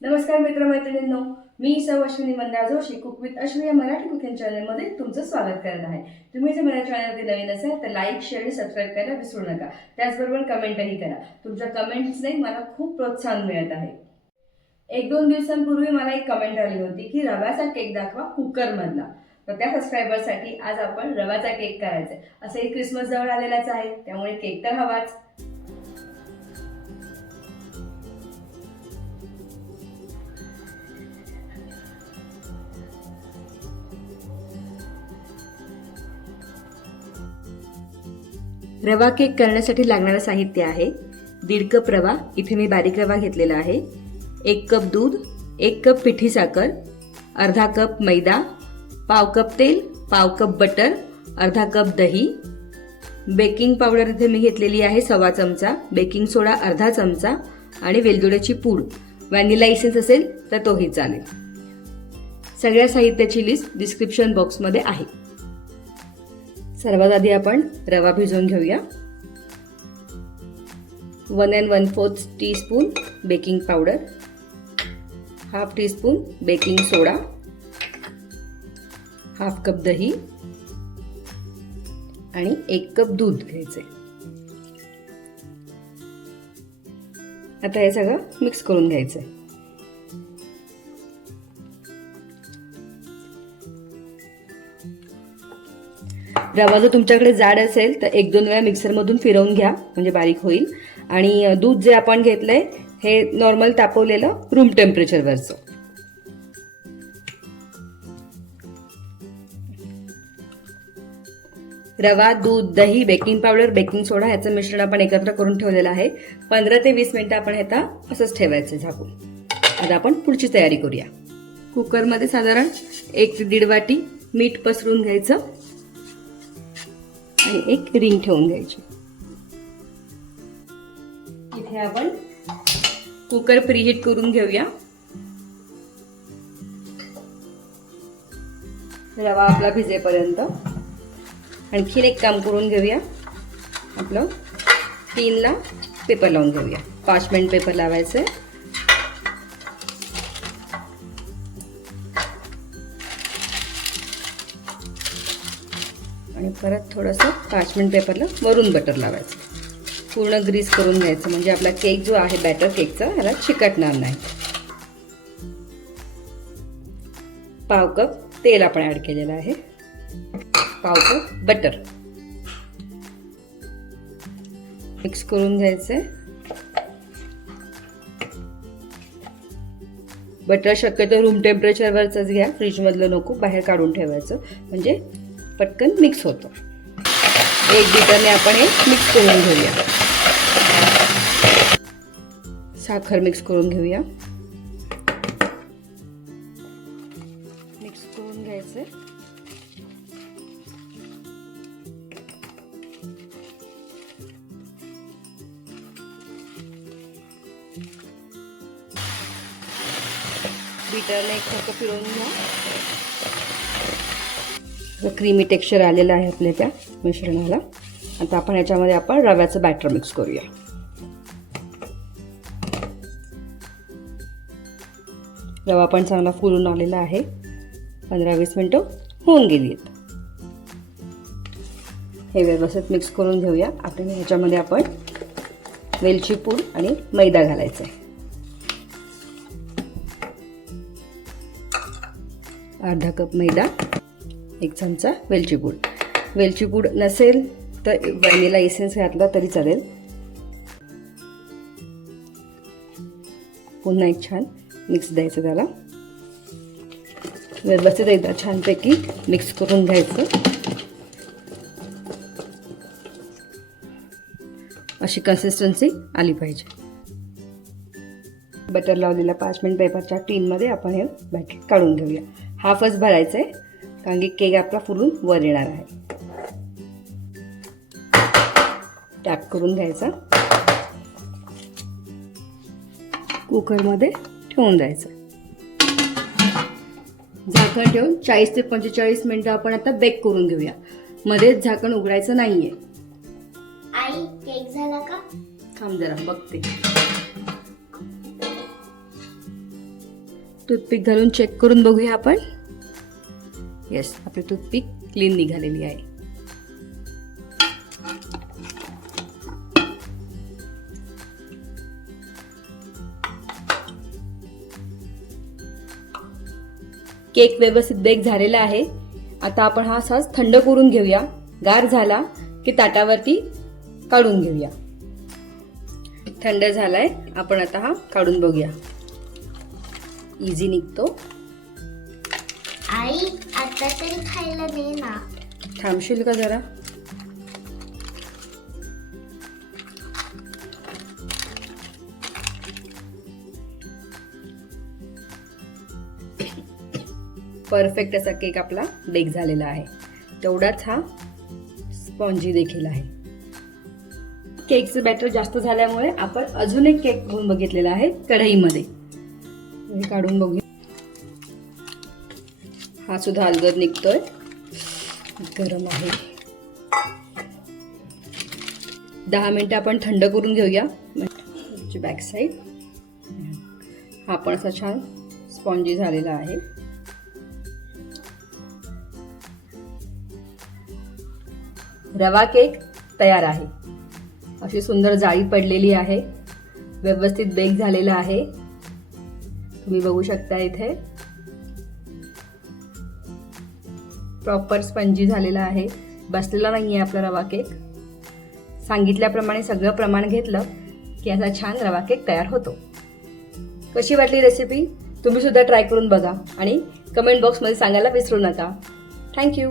नमस्कार मित्रमैत्रिणींनो मी सौ अश्विनी मंदार जोशी कुक विथ अश्विनी या मराठी कुकिंग चॅनलमध्ये तुमचं स्वागत करत आहे. तुम्ही जर माझ्या चॅनलवरती नवीन असाल तर लाईक शेअर आणि सबस्क्राईब करायला विसरू नका. त्याचबरोबर कमेंटही करा. तुमच्या कमेंट्सने मला खूप प्रोत्साहन मिळत आहे. एक दोन दिवसांपूर्वी मला एक कमेंट आली होती की रव्याचा केक दाखवा कुकरमधला तर त्या सबस्क्रायबरसाठी आज आपण रव्याचा केक करायचा आहे असं एक क्रिसमस जवळ आलेलाच आहे त्यामुळे केक तर हवाच. रवा केक करण्यासाठी लागणारं साहित्य आहे. दीड कप रवा इथे मी बारीक रवा घेतलेला आहे. एक कप दूध एक कप पिठी साखर अर्धा कप मैदा पाव कप तेल पाव कप बटर अर्धा कप दही. बेकिंग पावडर इथे मी घेतलेली आहे सव्वा चमचा बेकिंग सोडा अर्धा चमचा आणि वेलदोड्याची पूड. व्हॅनिला इसेन्स असेल तर तोही चालेल. सगळ्या साहित्याची लिस्ट डिस्क्रिप्शन बॉक्समध्ये आहे. सर्वात आधी आपण रवा भिजवून घेऊया. One and one fourth teaspoon baking powder half teaspoon baking soda half cup दही. आणि एक कप दूध घ्यायचे आता हे सगळं मिक्स करून घ्यायचं रवा जर तुमच्याकडे जाड असेल तर एक दोन वेळा मिक्सरमधून फिरवून घ्या म्हणजे बारीक होईल. आणि दूध जे आपण घेतलंय हे नॉर्मल तापवलेलं रूम टेम्परेचरवरचं. रवा दूध दही बेकिंग पावडर बेकिंग सोडा ह्याचं मिश्रण आपण एकत्र करून ठेवलेलं आहे. पंधरा ते वीस मिनिटं आपण हे आता असंच ठेवायचं झाकून. आता आपण पुढची तयारी करूया. कुकरमध्ये साधारण एक ते दीड वाटी मीठ पसरून घ्यायचं. आणि एक रिंग ठेवून घ्यायची इथे आपण कुकर प्रीहीट करून घेऊया. रवा आपला भिजेपर्यंत. आणखीन एक काम करून घेऊया. आपलं तीनला पेपर लावून घेऊया. पाच मिनिट पेपर लावायचं आणि परत थोडंसं पाच पेपरला वरून बटर लावायचं. पूर्ण ग्रीस करून घ्यायचं. म्हणजे आपला केक जो आहे बॅटर केकचा ह्याला चिकटणार नाही. पाव कप तेल आपण ॲड केलेलं आहे. पाव कप बटर मिक्स करून घ्यायचं बटर शक्यतो रूम टेम्परेचरवरच घ्या. फ्रीजमधलं नको बाहेर काढून ठेवायचं. म्हणजे पटकन मिक्स होतं. एक बीटरने आपण हे मिक्स करून घेऊया. साखर मिक्स करून घेऊया. मिक्स करून घ्यायचं. बीटरने एक फक्त फिरवून घ्या. क्रीमी टेक्स्चर आलेलं आहे आपल्या त्या मिश्रणाला. आता आपण याच्यामध्ये आपण रव्याचं बॅटर मिक्स करूया. रवा पण चांगला फुलून आलेला आहे. पंधरा वीस मिनटं होऊन गेली आहेत. हे व्यवस्थित मिक्स करून घेऊया. आता ह्याच्यामध्ये आपण वेलची पूड आणि मैदा घालायचा आहे अर्धा कप मैदा. एक चमचा वेलची पूड वेलची पूड नसेल तर वॅनिला एसेन्स घातला तरी चालेल. पुन्हा एक छान मिक्स द्यायचं त्याला. व्यवस्थित एकदा छानपैकी मिक्स करून घ्यायचं. अशी कन्सिस्टन्सी आली पाहिजे. बटर लावलेल्या पाच मिनिट पेपरच्या टीनमध्ये आपण हे बॅटर काढून घेऊया. हाफच भरायचं आहे कारण की केक आपला फुलून वर येणार आहे. टॅप करून घ्यायचा. कुकरमध्ये ठेवून द्यायचं. झाकण ठेवून चाळीस ते पंचेचाळीस मिनिटं आपण आता बेक करून घेऊया. मध्येच झाकण उघडायचं नाहीये. आई केक झाला का? थांब जरा बघते. टूथपिक घालून चेक करून बघूया आपण. येस आपली टूथपिक क्लीन निघालेली आहे. केक व्यवस्थित बेक झालेला आहे. आता आपण हा असाच थंड करून घेऊया. गार झाला की ताटावरती काढून घेऊया. थंड झालाय आपण आता हा काढून बघूया. इझी निघतो. आई. आता तरी खायला नाही ना. थांबशील का जरा? परफेक्ट असा केक आपला बेक झालेला आहे. तेवढाच हा स्पॉन्जी देखील आहे. केकचं बॅटर जास्त झाल्यामुळे आपण अजून एक केक घेऊन बघितलेला आहे कढईमध्ये. काढून बघूया हा सुद्धा अलगद निघतोय. गरम आहे. दहा मिनटं आपण थंड करून घेऊया. म्हणजे बॅक साईड हा पण असा छान स्पॉन्जी झालेला आहे. रवा केक तयार आहे. अशी सुंदर जाळी पडलेली आहे. व्यवस्थित बेक झालेला आहे. तुम्ही बघू शकता इथे. प्रॉपर स्पंजी झालेला आहे. बसलेला नाही आहे आपला रवा केक. सांगितल्याप्रमाणे सगळं प्रमाण घेतलं की असा छान रवा केक तयार होतो. कशी वाटली रेसिपी तुम्हीसुद्धा ट्राय करून बघा आणि कमेंट बॉक्समध्ये सांगायला विसरू नका. थँक्यू